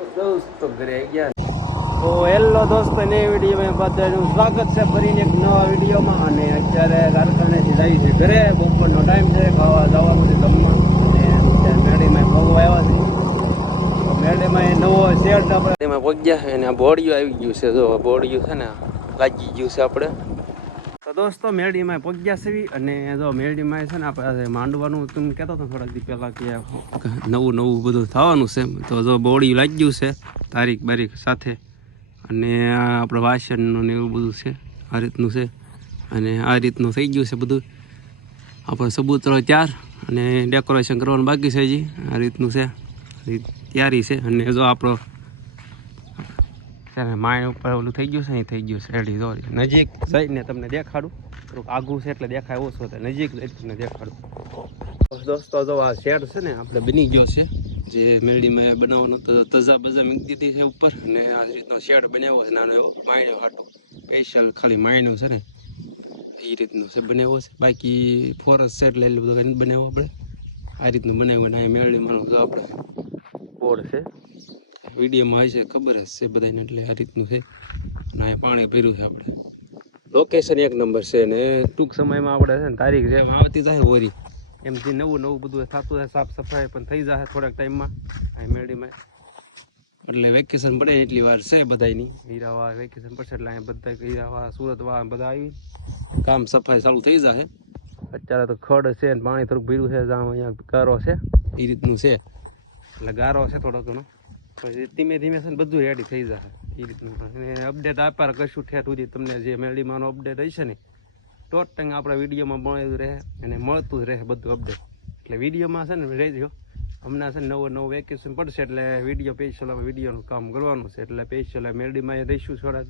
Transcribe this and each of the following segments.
દોસ્તો ઘરે ગયા. તો હેલો દોસ્તો ને વિડીયોમાં બધાનું સ્વાગત છે ફરીને એક નવા વિડીયોમાં અને અત્યારે કારખાનેથી જાય છે ઘરે. બપોરનો ટાઈમ છે ખાવા જવાનું છે જમવા. અને અત્યારે મેડીમાં ભોગવા આવ્યા છે. તો મેડીમાં એ નવો શેડ આપણે. એમાં પગ્યા અને આ બોડિયું આવી ગયું છે. જો બોડિયું છે ને લાગી ગયું છે આપણે. તો દોસ્તો મેરડીમાં પગ્યા છે અને જો મેરડીમાં છે ને આપણે માંડવાનું તમે કહેતો હતો થોડાક દી પહેલાં કે નવું નવું બધું થવાનું છે તો જો બોડી લાગ્યું છે, તારીખ બારીખ સાથે. અને આપણે વાસણનું ને એવું બધું છે, આ રીતનું છે. અને આ રીતનું થઈ ગયું છે બધું. આપણે સબૂતરો ચાર અને ડેકોરેશન કરવાનું બાકી છે હજી. આ રીતનું છે તૈયારી છે. અને જો આપણો છે ને માય ઉપર ઓલું થઈ ગયું છે, અહીં થઈ ગયું છે રેડી દોરી નજીક જઈને તમને દેખાડું. થોડુંક આઘું છે એટલે દેખાય ઓછો થાય. નજીક જઈ તમને દેખાડું. દોસ્તો, જો આ શેડ છે ને, આપણે બની ગયો છે. જે મેળીમાં બનાવવાનો તો તજા બજા મૂકી દીધી છે ઉપર. અને આ રીતનો શેડ બનાવ્યો છે, નાનો એવો માયનો હાટો. સ્પેશિયલ ખાલી માયનો છે ને એ રીતનો છે બનાવ્યો છે. બાકી ફોરેસ્ટ શેડ લઈ એટલું બધું બનાવ્યો આપણે. આ રીતનું બનાવ્યું અને અહીંયા મેરડીમાંનો આપણે બોર્ડ છે. વિડીયોમાં હોય છે, ખબર જ છે બધાને એટલે આ રીતનું છે. અને અહીંયા પાણી ભર્યું છે આપણે. લોકેશન એક નંબર છે ને ટૂંક સમયમાં આપણે છે ને તારીખ જેમ આવતી જાય વરી. એમથી નવું નવું બધું થતું જાય સાફ સફાઈ પણ થઈ જશે થોડાક ટાઈમમાં. અહીં મેળીમાં. એટલે વેકેશન પડે એટલી વાર છે બધાની હીરાવા વેકેશન પડશે એટલે અહીંયા બધા હીરાવા, સુરતવા બધા આવી. કામ સફાઈ ચાલુ થઈ જશે અત્યારે તો ખડ છે ને પાણી થોડુંક ભીરું છે જ્યાં અહીંયા ગારો છે. એ રીતનું છે. એટલે ગારો છે થોડો ઘણો. પછી ધીમે ધીમે છે ને બધું રેડી થઈ જશે. એ રીતનું અને અપડેટ આપ્યા કશું ઠેર સુધી તમને જે મેળીમાંનો અપડેટ હશે ને જ આપણા વિડીયોમાં મળેલું રહે અને મળતું જ રહે બધું અપડેટ એટલે વિડીયોમાં છે ને રહેજો. હમણાં છે ને નવો નવો વેકેશન પડશે એટલે વીડિયો સ્પેશિયલ વિડીયોનું કામ કરવાનું છે. એટલે સ્પેશિયલ મેરડીમાં રહીશું થોડા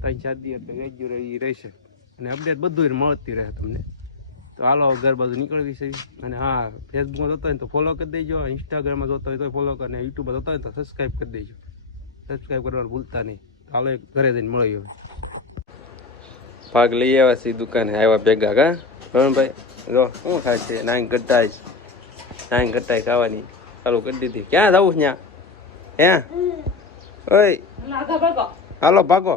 ત્રણ ચાર દી એટલે રેગ્યુલર એ રહેશે. અને અપડેટ બધું મળતી રહે તમને. તો હાલો ઘર બાજુ નીકળવી છે. અને હા ફેસબુકમાં જોતા હોય તો ફોલો કરી દેજો ઇન્સ્ટાગ્રામમાં જોતા હોય તો ફોલો કરીને યુટ્યુબમાં જોતા હોય તો સબસ્ક્રાઈબ કરી દેજો. સબસ્ક્રાઈબ કરવાનું ભૂલતા નહીં. હાલો એક ઘરે જઈને મળી હવે. ભાગ લઈ આવ્યા છે દુકાને આવ્યા ભેગા કા? ભાઈ જો શું થાય છે? નાઈન કરતા નાઈન કરતા ખાવાની ચાલુ કરી દીધી. ક્યાં જવું ત્યાં? હે? ઓય. હાલો ભાગો.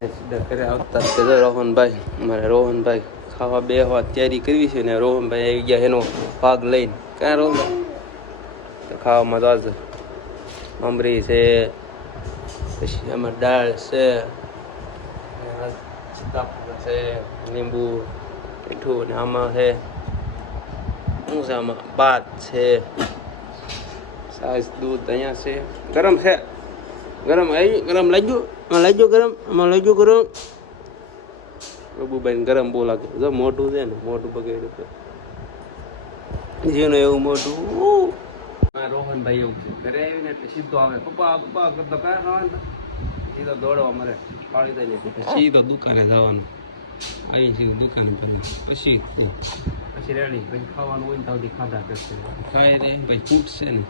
સીધા ઘરે આવતા જ છે જો રોહનભાઈ મારે રોહનભાઈ ખાવા બે હવા તૈયારી કરવી છે ને રોહનભાઈ આવી ગયા એનો ભાગ લઈને. ક્યાં રોહનભાઈ? તો ખાવામાં તો આજ મમરી છે, પછી આમાં દાળ છે સીતાફળ છે, લીંબુ, મીઠું ને આમાં છે, શું છે આમાં? ભાત છે સાસ દૂધ અહીંયા છે. ગરમ છે. ગરમ આવી ગરમ લાગ્યું આમાં લાગ્યું ગરમ આમાં લાગ્યું ગરમ પ્રભુભાઈ ગરમ બહુ લાગે જો મોટું છે ને મોટું બગાડ્યું જેનું એવું મોટું રોહનભાઈ એવું છે ઘરે આવીને એટલે સીધો આવે પપ્પા પપ્પા કરતો કયા ખાવાનું સીધો દોડવા મરે પાડી દઈને સીધો દુકાને જવાનું આવી સીધું દુકાને પછી પછી રેડી પછી ખાવાનું હોય ને ત્યાંથી ખાધા કરશે ખાય રે પછી ખૂટશે ને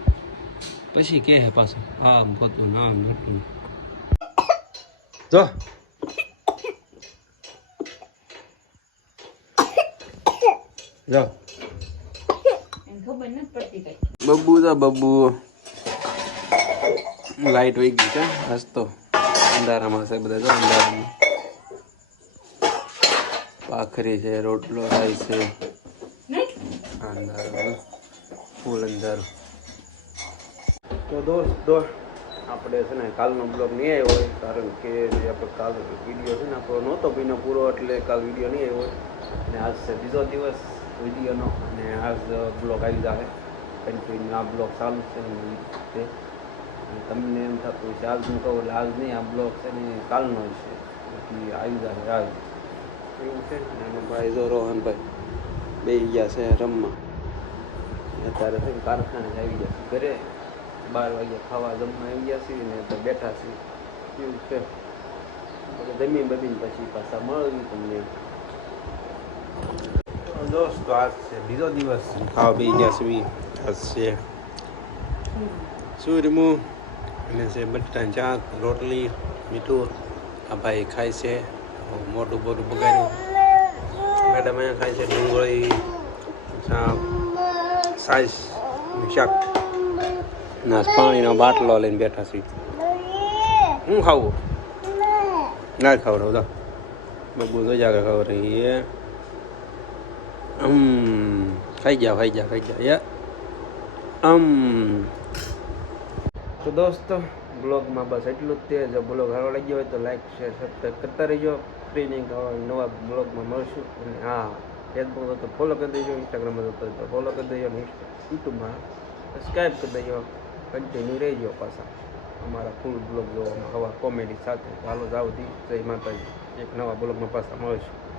પછી કે હે પાછું? આમ ખોતું આમ નટું જો. જો. બબ્બુ તો બબ્બુ. લાઈટ વહી ગઈ છે હસતો. અંધારામાં છે બધા જો અંધારામાં. ભાખરી છે રોટલો થાય છે. અંધારો ફૂલ અંધારું. તો દોસ્ત દોસ્ત, આપણે છે ને કાલનો બ્લોગ નહીં આવ્યો હોય, કારણ કે જે આપણે કાલ વીડિયો છે ને આપણો નહોતો ભીનો પૂરો, એટલે કાલ વીડિયો નહીં આવ્યો હોય. અને આજ છે બીજો દિવસ વિડીયોનો, અને આજ બ્લોગ આવી જાય કન્ટિન્યુ આ બ્લોગ ચાલુ છે ને અને તમને એમ થતું હોય છે આજ હું કહું એટલે આજ નહીં, આ બ્લોગ છે ને કાલનો જ છે. બાકી આવી જશે આજ એવું છે? ને એનો ભાઈ જો રોહનભાઈ બે ગયા છે રમવા. અત્યારે થઈને કારખાને આવી ગયા ઘરે. બાર વાગ્યા ખાવા જમવા આવી ગયા છીએ ને બેઠા છીએ. એવું છે. જમી બમીને પછી પાછા મળવી તમને. દોસ્તો, આજ છે બીજો દિવસ. ખાવા બે ગયા છીએ આજ છે સૂરમું અને છે બટાટાની શાક, રોટલી, મીઠું. આ ભાઈ ખાય છે. મોટું મોટું બગાડ્યું. મેડમ અહીંયા ખાય છે ડુંગળી સાઈઝ શાક. ના, પાણીનો બાટલો લઈને બેઠા છીએ. હું ખાવું? ના ખવડાવ, દો. બબુ તો જાગે ખબર ખવડાવીએ હમ ખાઈ જાઓ ખાઈ જાઓ ખાઈ જાઓ યા આમ તો દોસ્તો, બ્લોગમાં બસ એટલું જ તે. જો બ્લોગ સારો લાગ્યો હોય તો લાઈક, શેર સબસ્ક્રાઈબ કરતા રહેજો. ફ્રી નહીં નવા બ્લોગમાં મળશું. અને હા ફેસબુક તો ફોલો કરી દેજો ઇન્સ્ટાગ્રામમાં તો ફોલો કરી દેજો, અને યુટ્યુબમાં સબસ્ક્રાઈબ કરી દેજો. કન્ટિન્યુ રહેજો પાછા. અમારા ફૂલ બ્લોગ જોવામાં હવા કોમેડી સાથે. ચાલો જાવ જય માતાજી. એક નવા બ્લોગમાં પાછા મળીશું.